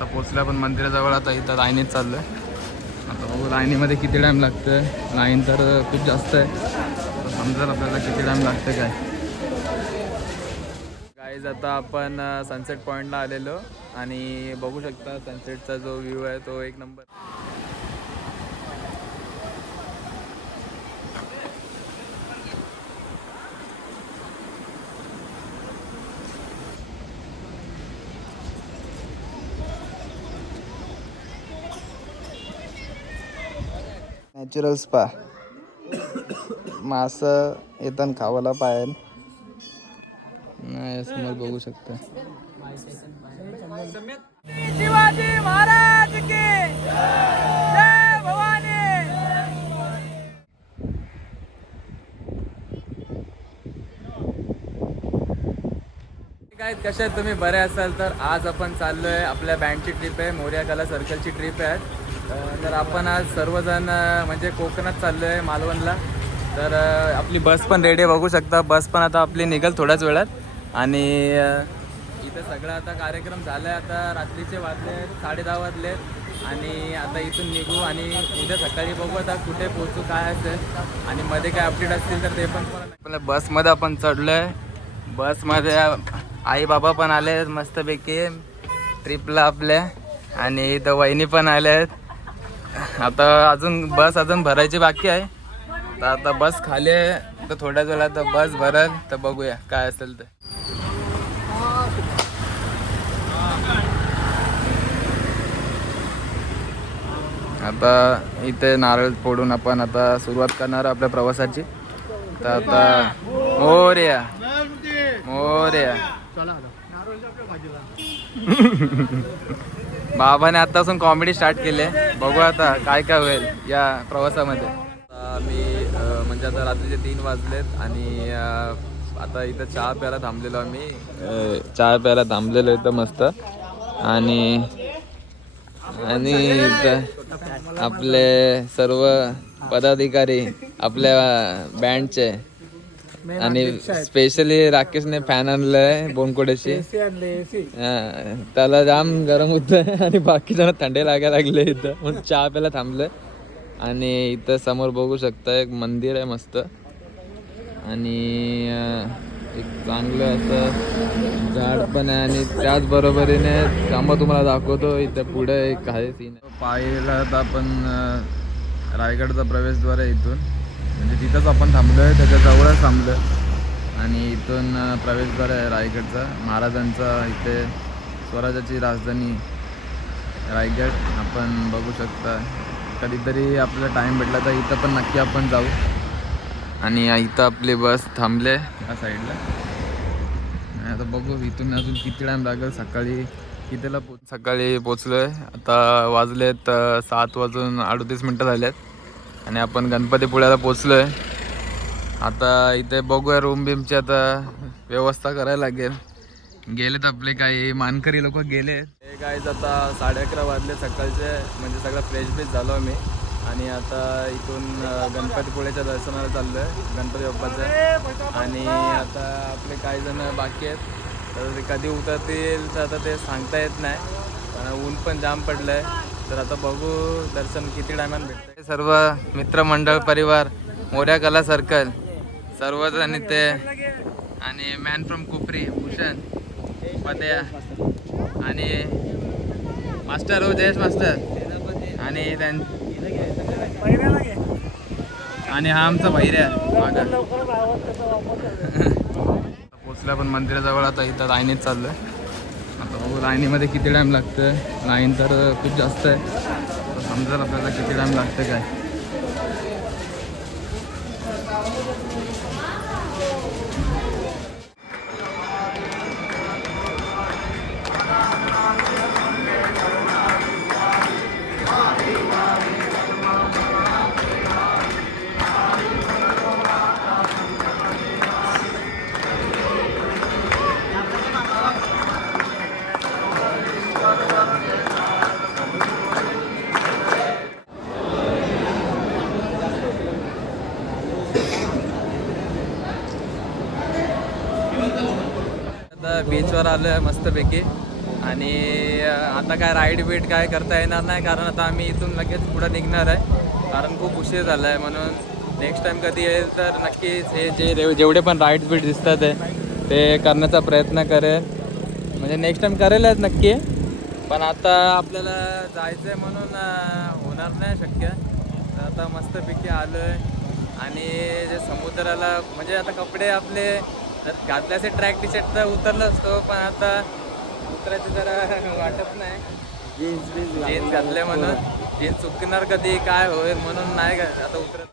आता पोचल्या पण मंदिराजवळ. आता इथं लाईनीत चाललो आहे. आता बघू लाईनीमध्ये किती टाईम लागतं. लाईन तर खूप जास्त आहे. तर समजेल आपल्याला किती टाईम लागतं काय. गाईज आता आपण सनसेट पॉईंटला आलेलो आणि बघू शकता सनसेटचा जो व्ह्यू आहे तो एक नंबर. Natural spa. मासं येताना खावायला पाहिजे. नाही समोर बघू शकता. शिवाजी महाराज की जय भवानी. काय कसे आहेत तुम्ही, बरे असाल तर. आज आपण चाललोय आपल्या बँडची ट्रिप आहे, मोरया कला सर्कलची ट्रिप आहे. तर आपण आज सर्वजण म्हणजे कोकणात चाललो आहे, मालवणला. तर आपली बस पण रेडी आहे, बघू शकता. बस पण आता आपली निघेल थोड्याच वेळात. आणि इथं सगळं आता कार्यक्रम झाला आहे. आता रात्रीचे वाजले 10:30 वाजले आणि आता इथून निघू आणि उद्या सकाळी बघू आता कुठे पोहोचू, काय असेल आणि मध्ये काय अपडेट असतील तर ते पण. आपल्या बसमध्ये आपण चढलो आहे. बसमध्ये आई बाबा पण आले आहेत मस्तपैकी ट्रिपला आपल्या. आणि इथं वहिनी पण आल्या आहेत. आता अजून बस भरायची बाकी आहे. तर आता बस खाली आहे, तर थोड्याच वेळात बस भरल, तर बघूया काय असेल ते. आता इथे नारळ फोडून आपण आता सुरुवात करणार आपल्या प्रवासाची. तर आता मोरया मोरया. बाबाने आतापासून कॉमेडी स्टार्ट केली आहे. बघू आता काय काय होईल या प्रवासामध्ये. मी म्हणजे आता रात्रीचे 3 वाजलेत आणि आता इथं चहा प्यायला थांबलेलो आम्ही. चहा प्यायला थांबलेलो इथं मस्त. आणि इथं आपले सर्व पदाधिकारी आपल्या बँडचे. आणि स्पेशली राकेशने फॅन आणलाय बोनकोड्याची. त्याला जाम गरम होतं आणि बाकीच्या थंडे लागायला लागले इथं, म्हणून चहा प्यायला थांबलं. आणि इथं समोर बघू शकता एक मंदिर आहे मस्त. आणि एक चांगलं असं झाड पण आहे. आणि त्याच बरोबरीने त्यामुळे तुम्हाला दाखवतो इथं पुढे एक आहे सीन. पाहिला तर आपण रायगडचा प्रवेशद्वार आहे इथून, म्हणजे तिथंच आपण थांबलो आहे, त्याच्या जवळच थांबलो. आणि इथून प्रवेशद्वार आहे रायगडचा, महाराजांचा. इथे स्वराज्याची राजधानी रायगड. आपण बघू शकता. कधीतरी आपल्याला टाईम भेटला तर इथं पण नक्की आपण जाऊ. आणि इथं आपली बस थांबले या साईडला. आता बघू इथून अजून किती टाईम लागेल. सकाळी पोचलो आहे. आता वाजलेत 7:38 झालेत आणि आपण गणपतीपुळ्याला पोचलो आहे. आता इथे बघूया रूम बीमची आता व्यवस्था करायला लागेल. गेलेत आपले काही मानकरी लोक गेले. हे गाईज आता 11:30 वाजले सकाळचे, म्हणजे सगळं फ्रेश झालो आम्ही. आणि आता इथून गणपतीपुळेच्या दर्शनाला चाललो आहे, गणपती बाप्पाचं. आणि आता आपले काही जण बाकी आहेत, तर ते कधी उतरतील तर आता ते सांगता येत नाही, कारण ऊन पण जाम पडलं आहे. तर आता बघू दर्शन किती टायमानं भेटतं. सर्व मित्रमंडळ परिवार मोरया कला सर्कल सर्वजण इथे. आणि मॅन फ्रॉम कोपरी भूषण पद्या आणि मास्टर हो जयेश मास्टर. आणि हा आमचा भैर्या मागा. पोचल्या पण मंदिराजवळ. आता इथं लाईनीत चाललो आहे. आता बघू लाईनीमध्ये किती टाईम लागतं. लाईन तर खूप जास्त आहे, तर समजेल आपल्याला किती टाईम लागतं काय. बीचवर आलो आहे मस्तपैकी. आणि आणि आता काय राईड बीट काय करता येणार नाही, कारण आता आम्ही इथून लगेच पुढं निघणार आहे, कारण खूप उशीर झाला आहे. म्हणून नेक्स्ट टाईम कधी येईल तर नक्कीच हे जेवढे पण राईड्स बीट दिसतात ते करण्याचा प्रयत्न करेल, म्हणजे नेक्स्ट टाईम करेलच नक्की. पण आता आपल्याला जायचं आहे म्हणून होणार नाही शक्य. तर आता मस्तपैकी आलो आहे आणि जे समुद्राला म्हणजे आता कपडे आपले घातले असे ट्रॅक टी शर्ट तर उतरलं असतो, पण आता उतरायचं जरा वाटत नाही. जीन्स घातले म्हणून जीन्स चुकणार कधी काय होईल म्हणून नाही आता उतरत.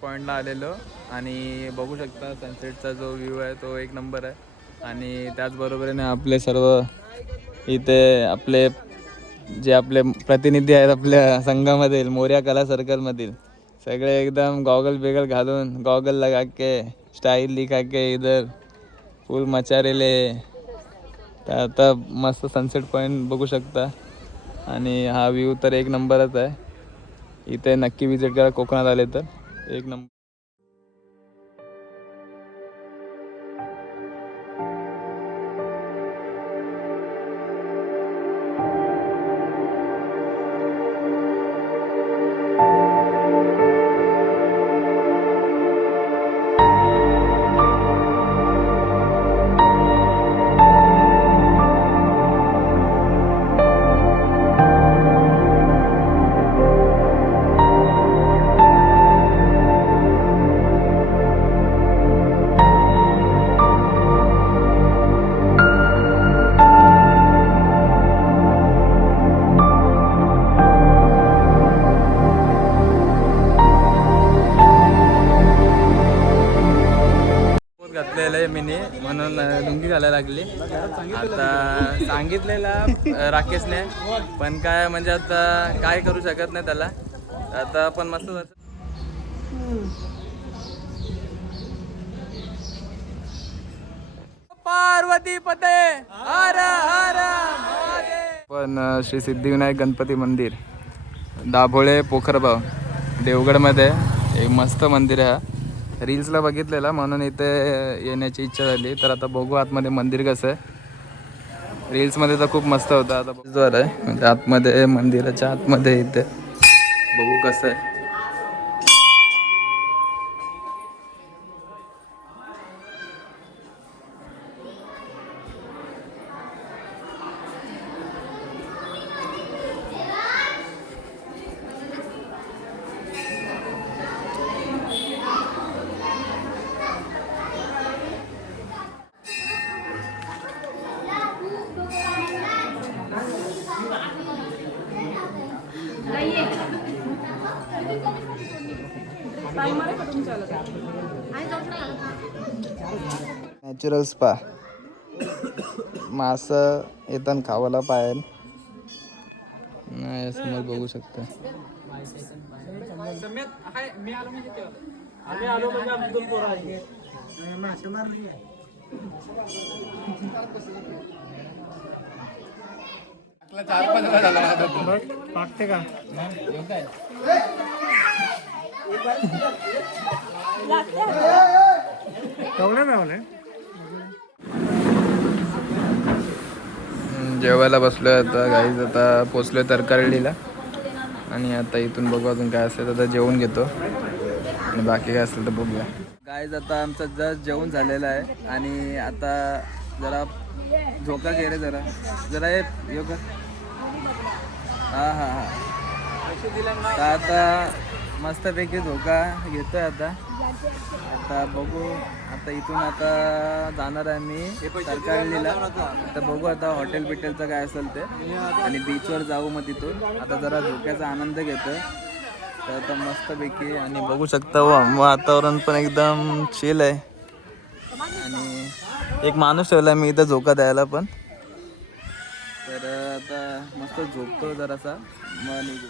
पॉईंटला आलेलो आणि बघू शकता सनसेटचा जो व्ह्यू आहे तो एक नंबर आहे. आणि त्याचबरोबरीने आपले सर्व इथे आपले जे आपले प्रतिनिधी आहेत आपल्या संघामधील मोर्या कला सर्कलमधील सगळे एकदम गॉगल बिगल घालून गॉगल लगा के स्टाईल दिखा के इधर फुल मचारेले. तर आता मस्त सनसेट पॉईंट बघू शकता आणि हा व्ह्यू तर एक नंबरच आहे. इथे नक्की विजिट करा कोकणात आले तर एक नंबर. घातलेलं आहे मीने म्हणून लुंगी घालायला लागली. आता सांगितलेला राकेशने, पण काय म्हणजे आता काय करू शकत नाही त्याला. आता पण मस्त पार्वती पते हर हर महादेव. पण श्री सिद्धिविनायक गणपती मंदिर दाभोळे पोखरबाव देवगडमध्ये एक मस्त मंदिर आहे. रील्सला बघितलेला म्हणून इथे येण्याची इच्छा झाली. तर आता बघू आतमध्ये मंदिर कसं आहे. रील्समध्ये तर खूप मस्त होतं. आता द्वार आहे म्हणजे आतमध्ये मंदिराच्या आतमध्ये इथे बघू कसं आहे. नॅचरल स्पा मासं येताना खावायला पाहिजे. नाही समोर बघू शकता. पाकते का जेवायला बसलोय आता गाईज. आता पोचलोय तरकारडीला आणि आता इथून बघू अजून काय असेल तर जेवून घेतो आणि बाकी काय असेल तर बघूया. गाईज आता आमचं जस्ट जेवण झालेलं आहे आणि आता जरा झोका घे रे जरा जरा योगा. हां हां हां. तर आता मस्तपैकी झोका घेतोय आता. आता बघू आता इथून आता जाणार आहे मी तरकारलीला. आता बघू आता हॉटेल बिटेलचं काय असेल ते आणि बीचवर जाऊ. मग तिथून आता जरा झोक्याचा आनंद घेतो. तर आता मस्तपैकी आणि बघू शकता वातावरण पण एकदम चिल आहे. आणि एक माणूस ठेवला मी इथं झोका द्यायला पण. तर आता मस्त झोपतो जरासा, मग निघू.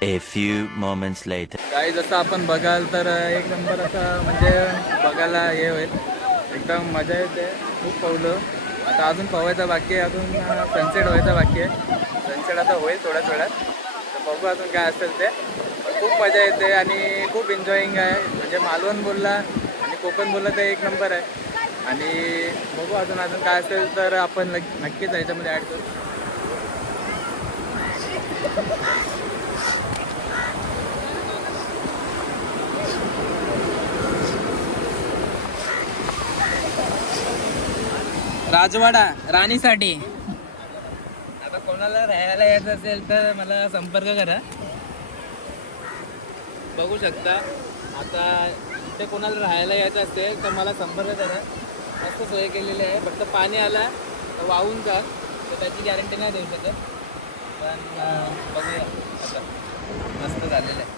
A few moments later. काही जसं आपण बघाल तर एक नंबर असा म्हणजे बघायला हे होईल, एकदम मजा येते. खूप पवलं, आता अजून पवायचा बाकी आहे, अजून सनसेट व्हायचा बाकी आहे. सनसेट आता होईल थोड्याच वेळात, तर बघू अजून काय असेल ते. पण खूप मजा येते आणि खूप एन्जॉईंग आहे. म्हणजे मालवण बोलला आणि कोकण बोलला तर एक नंबर आहे. आणि बघू अजून अजून काय असेल तर आपण नक्कीच याच्यामध्ये ॲड करू. राजवाडा राणीसाठी. आता कोणाला राहायला यायचं असेल तर मला संपर्क करा. बघू शकता, आता इथे कोणाला राहायला यायचं असेल तर मला संपर्क करा. मस्त सोय केलेली आहे. फक्त पाणी आला तर वाहून जा, तर त्याची गॅरंटी नाही देऊ शकत. पण बघूया आता, मस्त झालेलं आहे.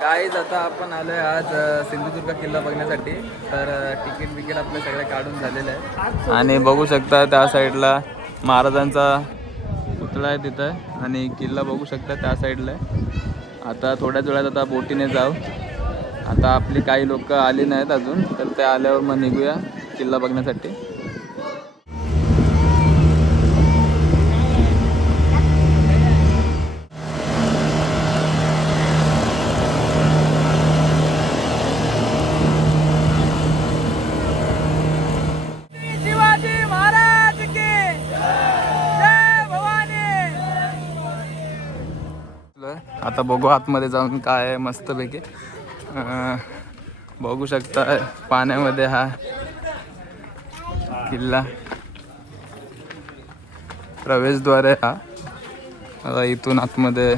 काहीच आता आपण आलो आहे आज सिंधुदुर्ग किल्ला बघण्यासाठी. तर तिकीट बिकीट आपले सगळे काढून झालेलं आहे आणि बघू शकता त्या साईडला महाराजांचा पुतळा आहे तिथं, आणि किल्ला बघू शकता त्या साईडला आहे. आता थोड्याच वेळात आता बोटीने जाऊ. आता आपली काही लोक आली नाहीत अजून, तर ते आल्यावर मग निघूया किल्ला बघण्यासाठी. शिवाजी महाराज की जय भवानी. आता बघू आतमध्ये जाऊन काय आहे मस्तपैकी. बघू शकता पाण्यामध्ये हा किल्ला, प्रवेशद्वार आहे हा. आता इथून आतमध्ये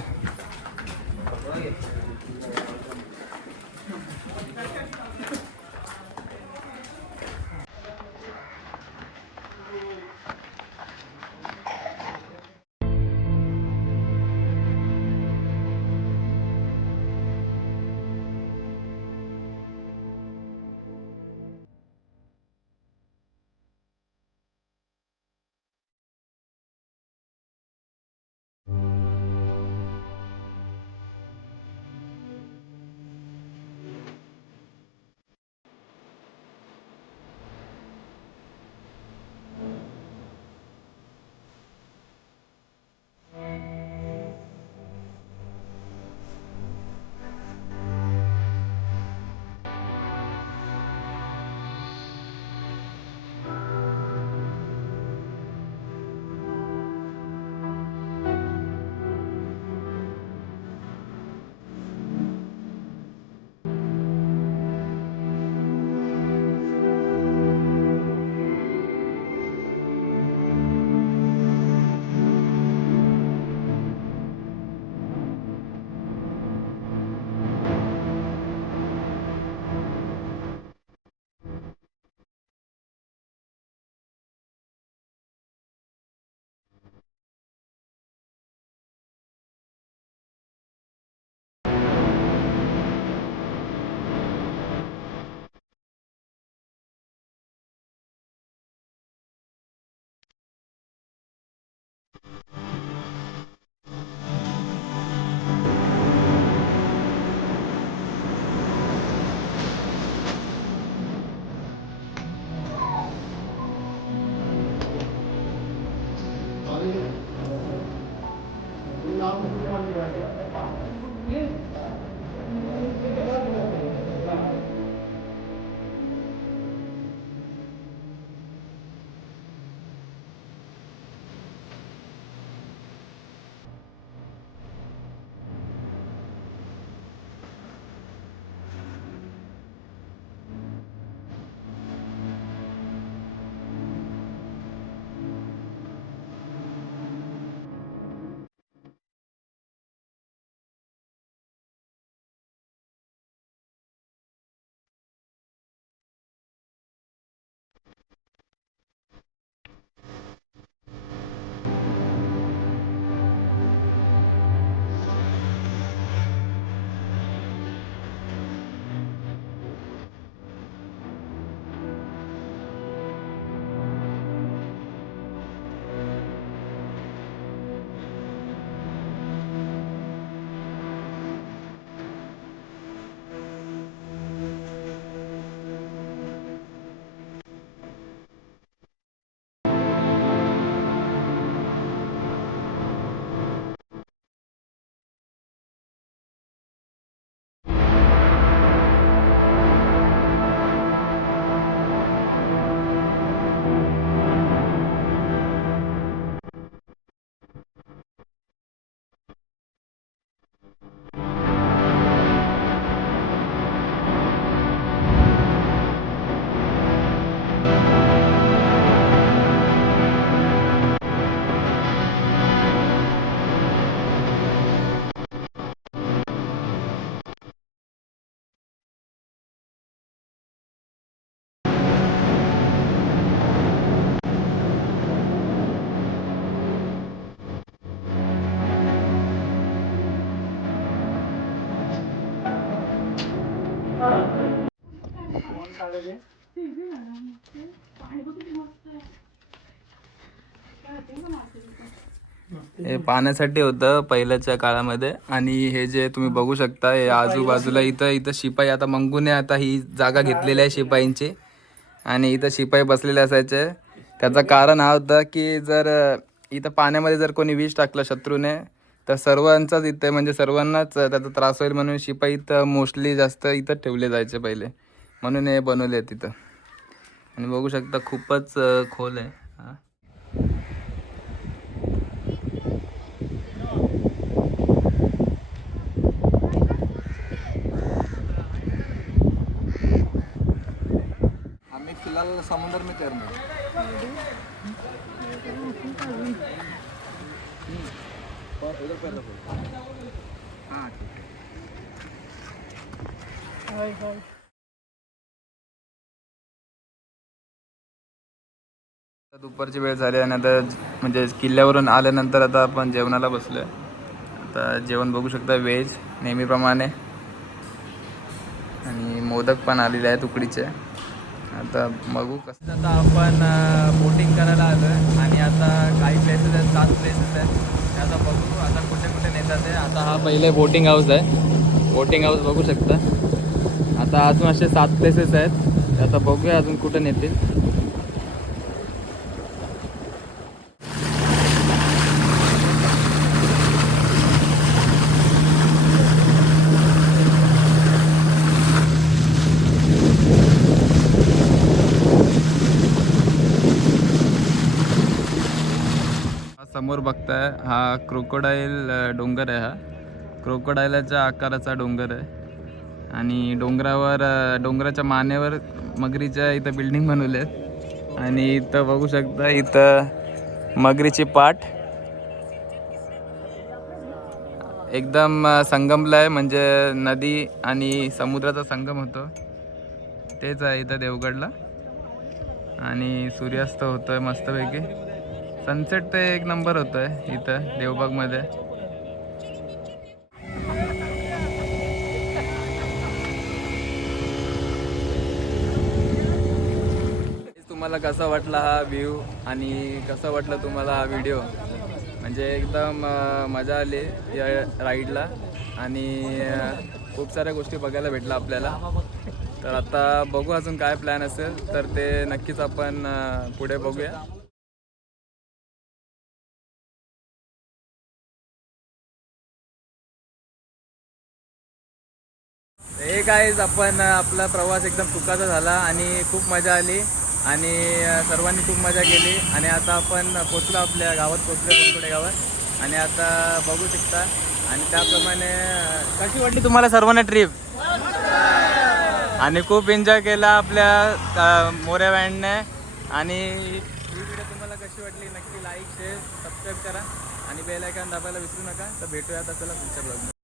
हे पाण्यासाठी होतं पहिल्याच्या काळामध्ये. आणि हे जे तुम्ही बघू शकता हे आजूबाजूला इथं इथं शिपाई, आता मंगूने आता ही जागा घेतलेली आहे शिपाईंची, आणि इथं शिपाई बसलेले असायचे. त्याचं कारण हा होतं की जर इथं पाण्यामध्ये जर कोणी विष टाकलं शत्रूने तर सर्वांचाच इथे म्हणजे सर्वांनाच त्याचा त्रास होईल, म्हणून शिपाई इथं मोस्टली जास्त इथं ठेवले जायचे पहिले, म्हणून हे बनवले तिथं. आणि बघू शकता खूपच खोल आहे हा. आम्ही फिलहाल समुद्र में तैरना हाँ ठीक है. दुपारची वेळ झाली आणि आता म्हणजे किल्ल्यावरून आल्यानंतर आता आपण जेवणाला बसलो आहे. आता जेवण बघू शकता व्हेज नेहमीप्रमाणे, आणि मोदक पण आलेले आहेत उकडीचे. आता बघू कसं. आता आपण बोटिंग करायला आलो आहे आणि आता काही प्लेसेस आहेत, 7 प्लेसेस आहेत ते आता बघू आता कुठे कुठे नेतात ते. आता हा पहिले बोटिंग हाऊस आहे, बोटिंग हाऊस बघू शकता. आता अजून असे 7 प्लेसेस आहेत ते आता बघूया अजून कुठे नेतील. समोर बघताय हा क्रोकोडाईल डोंगर आहे. हा क्रोकोडाईलच्या आकाराचा डोंगर आहे, आणि डोंगराच्या मानेवर मगरीच्या इथं बिल्डिंग बनवल्या आहेत. आणि इथं बघू शकता इथं मगरीची पाठ एकदम संगमला आहे, म्हणजे नदी आणि समुद्राचा संगम होतो तेच आहे इथं देवगडला. आणि सूर्यास्त होतोय मस्तपैकी, सनसेट ते एक नंबर होतोय इथं देवबागमध्ये. तुम्हाला कसा वाटला हा व्ह्यू आणि कसं वाटलं तुम्हाला हा व्हिडिओ? म्हणजे एकदम मजा आली या राईडला, आणि खूप साऱ्या गोष्टी बघायला भेटल्या आपल्याला. तर आता बघू अजून काय प्लॅन असेल तर ते नक्कीच आपण पुढे बघूया. हे गाईज आपण आपला प्रवास एकदम सुखाचा झाला आणि खूप मजा आली, आणि सर्वांनी खूप मजा केली. आणि आता आपण पोचलो, आपल्या गावात पोचलो, कोणकोडे गावात. आणि आता बघू शकता, आणि त्याप्रमाणे कशी वाटली तुम्हाला सर्वांना ट्रिप? आणि खूप एन्जॉय केला आपल्या मोऱ्या बँडने. आणि ही व्हिडिओ तुम्हाला कशी वाटली नक्की लाईक शेअर सबस्क्राईब करा, आणि बेल आयकॉन दाबायला विसरू नका. तर भेटूया आता चला पुढच्या ब्लॉगमध्ये.